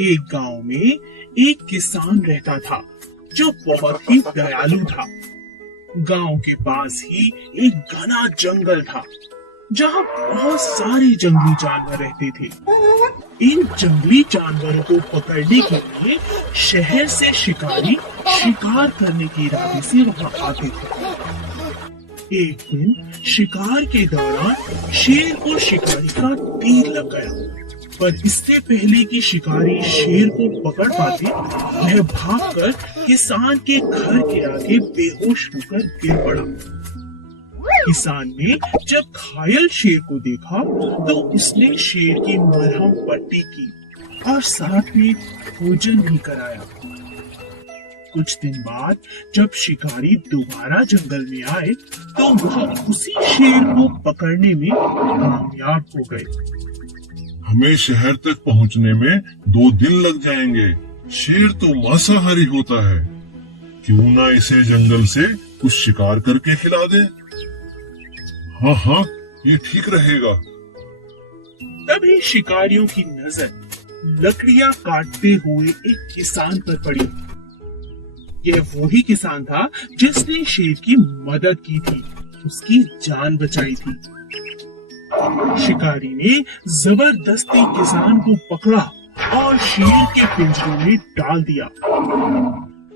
एक गांव में एक किसान रहता था जो बहुत ही दयालु था। गांव के पास ही एक घना जंगल था जहां बहुत सारे जंगली जानवर रहते थे। इन जंगली जानवरों को पकड़ने के लिए शहर से शिकारी शिकार करने के इरादे से वहां आते थे। एक दिन शिकार के दौरान शेर को शिकारी का तीर लग गया, पर इससे पहले कि शिकारी शेर को पकड़ पाते, वह भागकर किसान के घर के आगे बेहोश होकर गिर पड़ा। किसान ने जब घायल शेर को देखा तो उसने शेर की मरहम पट्टी की और साथ में भोजन भी कराया। कुछ दिन बाद जब शिकारी दोबारा जंगल में आए तो वह उसी शेर को पकड़ने में कामयाब हो गए। हमें शहर तक पहुंचने में 2 दिन लग जाएंगे। शेर तो मांसाहारी होता है, क्यों ना इसे जंगल से कुछ शिकार करके खिला दे। हाँ हाँ, ये ठीक रहेगा। तभी शिकारियों की नजर लकड़ियां काटते हुए एक किसान पर पड़ी। यह वही किसान था जिसने शेर की मदद की थी, उसकी जान बचाई थी। शिकारी ने जबरदस्ती किसान को पकड़ा और शेर के पिंजरे में डाल दिया।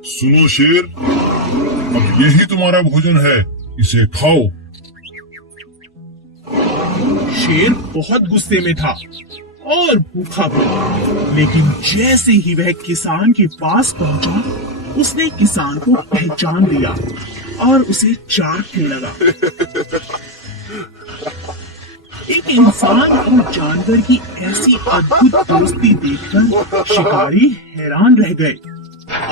सुनो शेर, अब यही तुम्हारा भोजन है, इसे खाओ। शेर बहुत गुस्से में था और भूखा भी, लेकिन जैसे ही वह किसान के पास पहुंचा, उसने किसान को पहचान लिया और उसे चाटने लगा। एक इंसान और जानवर की ऐसी अद्भुत दोस्ती देखकर शिकारी हैरान रह गए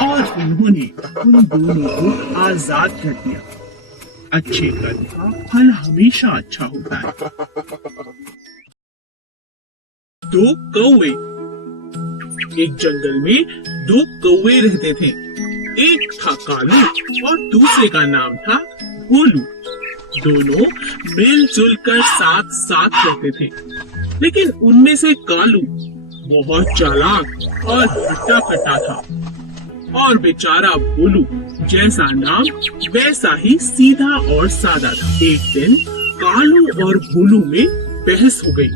और उन्होंने उन दोनों को आजाद कर दिया। अच्छे कर्म का फल हमेशा अच्छा होता है। 2 कौवे। एक जंगल में 2 कौवे रहते थे। एक था कालू और दूसरे का नाम था भोलू। दोनों मिलजुल कर साथ साथ रहते थे, लेकिन उनमें से कालू बहुत चालाक और हट्टा कट्टा था और बेचारा भोलू जैसा नाम वैसा ही सीधा और सादा था। एक दिन कालू और भोलू में बहस हो गई।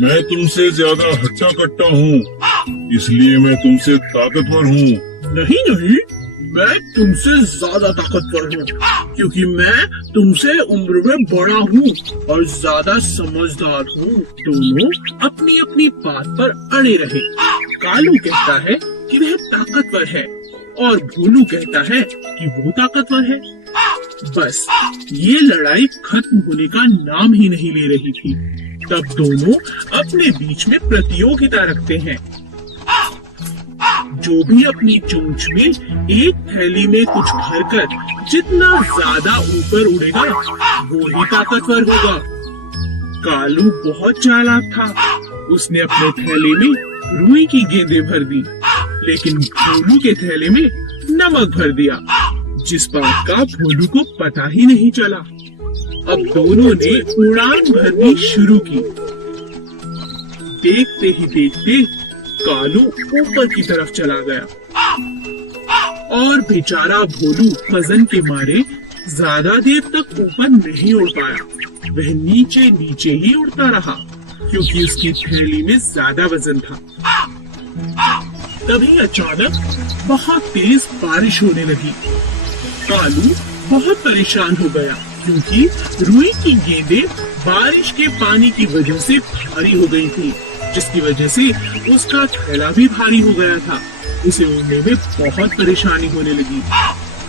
मैं तुमसे ज्यादा हट्टा कट्टा हूँ, इसलिए मैं तुमसे ताकतवर हूँ। नहीं नहीं, मैं तुमसे ज्यादा ताकतवर हूँ, क्योंकि मैं तुमसे उम्र में बड़ा हूँ और ज्यादा समझदार हूँ। दोनों अपनी अपनी बात पर अड़े रहे। कालू कहता है कि वह ताकतवर है और भोलू कहता है कि वो ताकतवर है। बस ये लड़ाई खत्म होने का नाम ही नहीं ले रही थी। तब दोनों अपने बीच में प्रतियोगिता रखते हैं। जो भी अपनी चोंच में एक थैली में कुछ भरकर जितना ज्यादा ऊपर उड़ेगा वो ही ताकतवर होगा। कालू बहुत चालाक था। उसने अपने थैले में रुई की गेंदें भर दी, लेकिन भोलू के थैले में नमक भर दिया, जिस बात का भोलू को पता ही नहीं चला। अब दोनों ने उड़ान भरनी शुरू की। देखते ही देखते कालू ऊपर की तरफ चला गया और बेचारा भोलू वजन के मारे ज्यादा देर तक ऊपर नहीं उड़ पाया। वह नीचे नीचे ही उड़ता रहा, क्योंकि उसकी थैली में ज्यादा वजन था। तभी अचानक बहुत तेज बारिश होने लगी। कालू बहुत परेशान हो गया, क्योंकि रुई की गेंदें बारिश के पानी की वजह से भारी हो गई थी, जिसकी वजह से उसका थैला भी भारी हो गया था। उसे उड़ने में बहुत परेशानी होने लगी।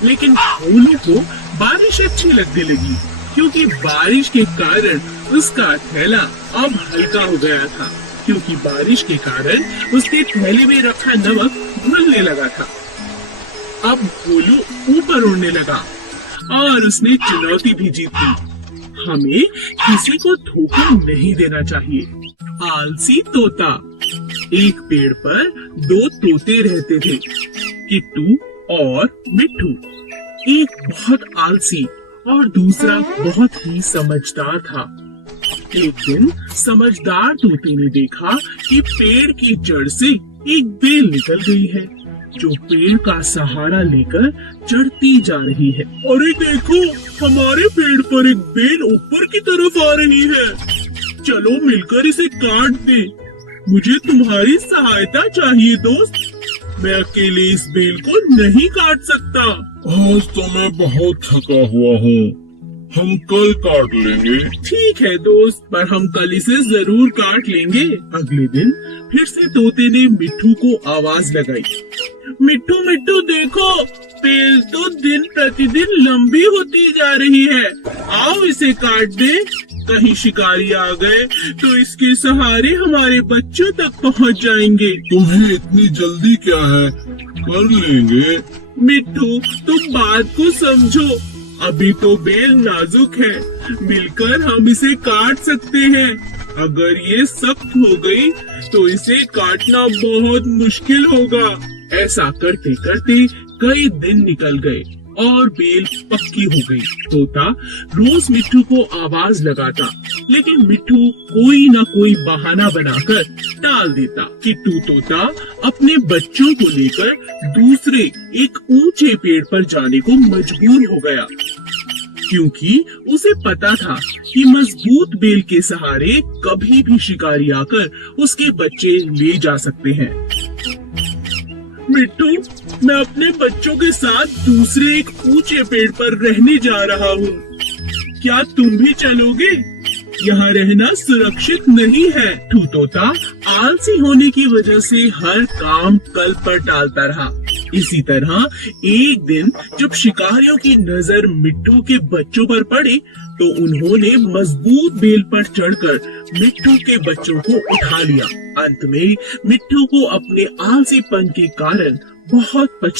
लेकिन भोलू को बारिश अच्छी लगने लगी, क्योंकि बारिश के कारण उसका थैला अब हल्का हो गया था, क्योंकि बारिश के कारण उसके थैले में रखा नमक घुलने लगा था। अब भोलू ऊपर उड़ने लगा और उसने चुनौती भी जीत ली। हमें किसी को धोखा नहीं देना चाहिए। आलसी तोता। एक पेड़ पर 2 तोते रहते थे, किट्टू और मिट्ठू। एक बहुत आलसी और दूसरा बहुत ही समझदार था। एक दिन समझदार तोते ने देखा कि पेड़ की जड़ से एक बेल निकल गई है जो पेड़ का सहारा लेकर चढ़ती जा रही है। अरे देखो, हमारे पेड़ पर एक बेल ऊपर की तरफ आ रही है। चलो मिलकर इसे काट दे। मुझे तुम्हारी सहायता चाहिए दोस्त। मैं अकेले इस बेल को नहीं काट सकता। आज तो मैं बहुत थका हुआ हूँ, हम कल काट लेंगे। ठीक है दोस्त, पर हम कल इसे जरूर काट लेंगे। अगले दिन फिर से तोते ने मिट्ठू को आवाज लगाई। मिट्ठू मिट्ठू देखो, बेल तो दिन प्रतिदिन लंबी होती जा रही है। आओ इसे काट दे। कहीं शिकारी आ गए तो इसके सहारे हमारे बच्चों तक पहुंच जाएंगे। तुम्हें इतनी जल्दी क्या है, कर लेंगे। मिट्ठू तुम बात को समझो, अभी तो बेल नाजुक है, मिलकर हम इसे काट सकते हैं। अगर ये सख्त हो गई तो इसे काटना बहुत मुश्किल होगा। ऐसा करते करते कई दिन निकल गए और बेल पक्की हो गई। तोता रोज मिट्ठू को आवाज लगाता, लेकिन मिट्ठू कोई न कोई बहाना बनाकर टाल देता। किट्टू तोता अपने बच्चों को लेकर दूसरे एक ऊंचे पेड़ पर जाने को मजबूर हो गया, क्योंकि उसे पता था कि मजबूत बेल के सहारे कभी भी शिकारी आकर उसके बच्चे ले जा सकते हैं। मिट्टू, मैं अपने बच्चों के साथ दूसरे एक ऊंचे पेड़ पर रहने जा रहा हूँ। क्या तुम भी चलोगे? यहाँ रहना सुरक्षित नहीं है। मिट्ठू तोता आलसी होने की वजह से हर काम कल पर टालता रहा। इसी तरह एक दिन जब शिकारियों की नजर मिट्ठू के बच्चों पर पड़ी तो उन्होंने मजबूत बेल पर चढ़कर मिट्ठू के बच्चों को उठा लिया। अंत में मिट्ठू को अपने आलसीपन के कारण बहुत पछतावा